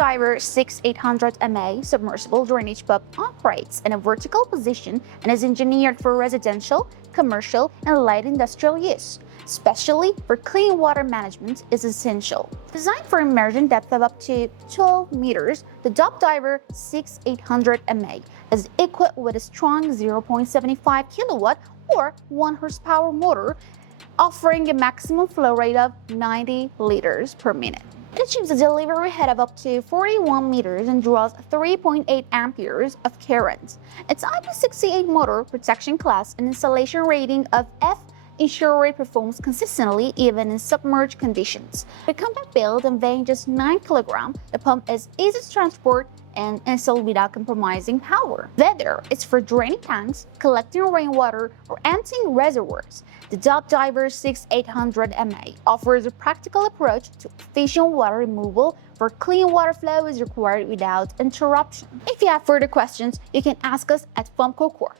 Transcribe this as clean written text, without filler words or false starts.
DIVER 6800MA submersible drainage pump operates in a vertical position and is engineered for residential, commercial, and light industrial use. Especially for clean water management is essential. Designed for immersion depth of up to 12 meters, the DIVER 6800MA is equipped with a strong 0.75 kilowatt or 1 horsepower motor, offering a maximum flow rate of 90 liters per minute. It achieves a delivery height of up to 41 meters and draws 3.8 amperes of current. Its IP68 motor protection class and installation rating of F ensure it performs consistently even in submerged conditions. With a compact build and weighing just 9 kilograms, the pump is easy to transport and installed without compromising power. Whether it's for draining tanks, collecting rainwater, or emptying reservoirs, the DIVER 6800MA offers a practical approach to efficient water removal where clean water flow is required without interruption. If you have further questions, you can ask us at Pump Core.